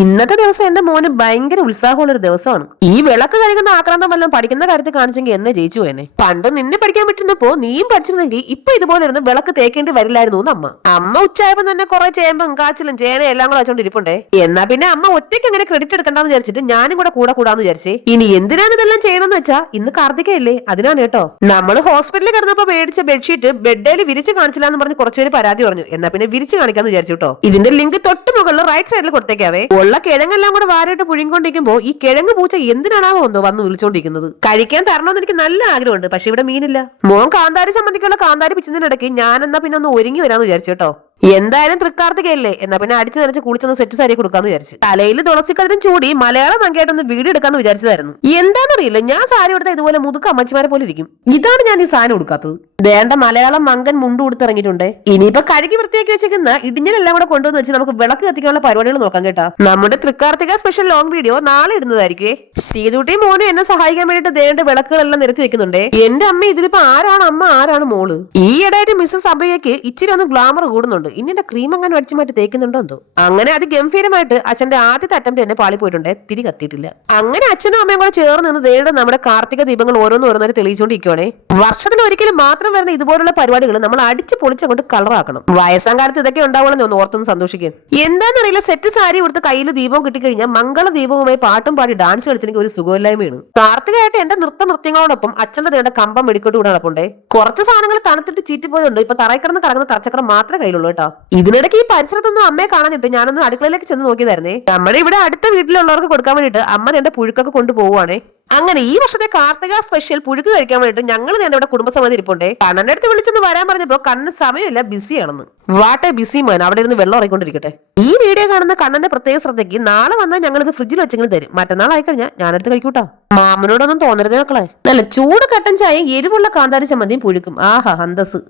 ഇന്നത്തെ ദിവസം എന്റെ മോന് ഭയങ്കര ഉത്സാഹമുള്ള ഒരു ദിവസമാണ്. ഈ വിളക്ക് കഴുകുന്ന ആക്രാന്തം വല്ലതും പഠിക്കുന്ന കാര്യത്തിൽ കാണിച്ചെങ്കിൽ എന്നെ ജയിച്ചു പോയെന്നെ. പണ്ട് നിന്നെ പഠിക്കാൻ പറ്റുന്നപ്പോ നീയും പഠിച്ചിരുന്നെങ്കിൽ ഇപ്പൊ ഇതുപോലെ ഇരുന്ന് വിളക്ക് തേക്കേണ്ടി വരില്ലായിരുന്നു അമ്മ ഉച്ചയായപ്പോ തന്നെ കുറെ ചേമ്പും കാച്ചിലും ചേനയും എല്ലാം കൂടെ വെച്ചോണ്ടിരിപ്പുണ്ടേ. എന്നാ പിന്നെ അമ്മ ഒറ്റയ്ക്ക് അങ്ങനെ ക്രെഡിറ്റ് എടുക്കണ്ടെന്ന് വിചാരിച്ചിട്ട് ഞാനും കൂടെ കൂടാന്ന് വിചാരിച്ചേ. ഇനി എന്തിനാണ് ഇതെല്ലാം ചെയ്യണമെന്ന് വെച്ചാ ഇന്ന് കാർത്തികയല്ലേ, അതിനാണ് കേട്ടോ. നമ്മള് ഹോസ്പിറ്റലിൽ കിടന്നപ്പോ മേടിച്ച ബെഡ്ഷീറ്റ് ബെഡേൽ വിരിച്ച് കാണിച്ചില്ല എന്ന് പറഞ്ഞ് കുറച്ചുപേര് പരാതി പറഞ്ഞു. എന്നാ പിന്നെ വിരിച്ച് കാണിക്കാന്ന് വിചാരിച്ചു കേട്ടോ. ഇതിന്റെ ലിങ്ക് തൊട്ട് മുകളിൽ റൈറ്റ് സൈഡിൽ കൊടുത്തേക്കാവേ. ഉള്ള കിഴങ്ങെല്ലാം കൂടെ വാരിട്ട് പുഴുങ്ങിക്കൊണ്ടിരിക്കുമ്പോ ഈ കിഴങ്ങ് പൂച്ച എന്തിനാണാവോ എന്തോ വന്ന് വിളിച്ചോണ്ടിരിക്കുന്നത്. കഴിക്കാൻ തരണമെന്ന് എനിക്ക് നല്ല ആഗ്രഹമുണ്ട്, പക്ഷെ ഇവിടെ മീനില്ല. മോൻ കാന്താരി സംബന്ധിക്കുള്ള കാന്താരി പിച്ചുന്നതിനിടയ്ക്ക് ഞാൻ എന്നാ പിന്നെ ഒന്ന് ഒരുങ്ങി വരാന്ന് വിചാരിച്ചു കേട്ടോ. എന്തായാലും തൃക്കാർത്തികയല്ലേ, എന്നാ പിന്നെ അടിച്ചു നിറച്ച് കുളിച്ചൊന്ന് സെറ്റ് സാരി കൊടുക്കാന്ന് വിചാരിച്ചു. തലയിൽ തുളസിക്കതിരും ചൂടി മലയാളം മങ്കയായിട്ടൊന്ന് വീഡിയോ എടുക്കാന്ന് വിചാരിച്ചതായിരുന്നു. എന്താണെന്നറിയില്ല, ഞാൻ സാരി കൊടുത്ത ഇതുപോലെ മുതുക്ക അമ്മച്ചിമാരെ പോലെ ഇരിക്കും. ഇതാണ് ഞാൻ ഈ സാധനം കൊടുക്കാത്തത്. വേണ്ട മലയാളം മങ്കൻ മുണ്ട് കൊടുത്തിറങ്ങിയിട്ടുണ്ട്. ഇനിയിപ്പോ കഴുകി വൃത്തിയാക്കി വെച്ചിരിക്കുന്ന ഇടിഞ്ഞലെല്ലാം കൂടെ കൊണ്ടുവന്ന് വെച്ച് നമുക്ക് വിളക്ക് കത്തിക്കാനുള്ള പരിപാടികൾ നോക്കാം കേട്ടാ. നമ്മുടെ തൃക്കാർത്തിക സ്പെഷ്യൽ ലോങ് വീഡിയോ നാളെ ഇടുന്നതായിരിക്കേ. ശ്രീതുട്ടി മോനും എന്നെ സഹായിക്കാൻ വേണ്ടിട്ട് ദേണ്ട വിളക്കുകളെല്ലാം നിരത്തി വെക്കുന്നുണ്ട്. എന്റെ അമ്മ ഇതിലിപ്പോ ആരാണ് അമ്മ ആരാണ് മോള്. ഈ ഇടയായിട്ട് മിസ്സസ് അബയ്യക്ക് ഇച്ചിരി ഒന്ന് ഗ്ലാമർ കൂടുന്നുണ്ട്. ഇനി എന്റെ ക്രീം അങ്ങനെ അടിച്ചു മാറ്റി തേക്കുന്നുണ്ടോ എന്തോ. അങ്ങനെ അത് ഗംഭീരമായിട്ട് അച്ഛന്റെ ആദ്യത്തെ അറ്റംപ്റ്റ് എന്നെ പാളി പോയിട്ടുണ്ട്. തിരി കത്തിയിട്ടില്ല. അങ്ങനെ അച്ഛനും അമ്മയും കൂടെ ചേർന്ന് നിന്ന് ദേണ്ട നമ്മുടെ കാർത്തിക ദീപങ്ങൾ ഓരോന്നോരോന്നോരെ തെളിയിച്ചുകൊണ്ടിരിക്കുവാണേ. വർഷത്തിൽ ഒരിക്കലും മാത്രം വരുന്ന ഇതുപോലുള്ള പരിപാടികൾ നമ്മൾ അടിച്ച് പൊളിച്ചങ്ങോട്ട് കളറാക്കണം. വയസ്സാം കാലത്ത് ഇതൊക്കെ ഉണ്ടാവുമെന്ന് ഒന്ന് ഓർത്തൊന്ന് സന്തോഷിക്കാൻ. എന്താണെന്നറിയില്ല, സെറ്റ് സാരി കൊടുത്ത് കയ്യിൽ ദീപം കിട്ടിക്കഴിഞ്ഞാൽ മംഗള ദീപവുമായി പാട്ടും പാടി ഡാൻസ് കളിച്ചെനിക്ക് ഒരു സുഖമില്ലായ്മയാണ്. കാർത്തികയായിട്ട് എന്റെ നൃത്യങ്ങളോടൊപ്പം അച്ഛന്റെ ദേണ്ട കമ്പം മെടിക്കോട്ട് കൂടെ നടപ്പുണ്ടേ. കുറച്ച് സാധനങ്ങൾ തണുത്തിട്ട് ചീറ്റിപ്പോയതുണ്ട്. ഇപ്പൊ തറയിൽ കിടന്ന് കറങ്ങുന്ന തറച്ചക്രം മാത്രമേ കയ്യിലുള്ളൂ കേട്ടോ. ഇതിനിടയ്ക്ക് ഈ പരിസരത്തൊന്നും അമ്മയെ കാണാനിട്ട് ഞാനൊന്ന് അടുക്കളയിലേക്ക് ചെന്ന് നോക്കിയതായിരുന്നേ. നമ്മുടെ ഇവിടെ അടുത്ത വീട്ടിലുള്ളവർക്ക് കൊടുക്കാൻ വേണ്ടിട്ട് അമ്മ ദേണ്ട പുഴുക്കൊക്കെ കൊണ്ടുപോകുവാണേ. അങ്ങനെ ഈ വർഷത്തെ കാർത്തിക സ്പെഷ്യൽ പുഴുക്ക് കഴിക്കാൻ വേണ്ടിട്ട് ഞങ്ങൾ നേണ്ട ഇവിടെ കുടുംബസമിതി ഇരിപ്പുണ്ടേ. കണ്ണന്റെ അടുത്ത് വിളിച്ചെന്ന് വരാൻ പറഞ്ഞപ്പോ കണ്ണന് സമയമില്ല, ബിസിയാണെന്ന്. വാട്ടെ ബിസി മാൻ, അവിടെ ഇരുന്ന് വെള്ളം ഇറങ്ങിക്കൊണ്ടിരിക്കട്ടെ. ഈ വീഡിയോ കാണുന്ന കണ്ണന്റെ പ്രത്യേക ശ്രദ്ധയ്ക്ക് നാളെ വന്നാൽ ഞങ്ങൾ ഇത് ഫ്രിഡ്ജിൽ വെച്ചെങ്കിലും തരും. മറ്റന്നാൾ ആയിക്കഴിഞ്ഞാൽ ഞാനെടുത്ത് കഴിക്കൂട്ടാ. മാമനോടൊന്നും തോന്നരുതേ മക്കളെ. നല്ല ചൂട് കട്ടൻ ചായ, എരിവുള്ള കാന്താരി ചമ്മന്തിയും പുഴുക്കും. ആഹാ അന്തസ്.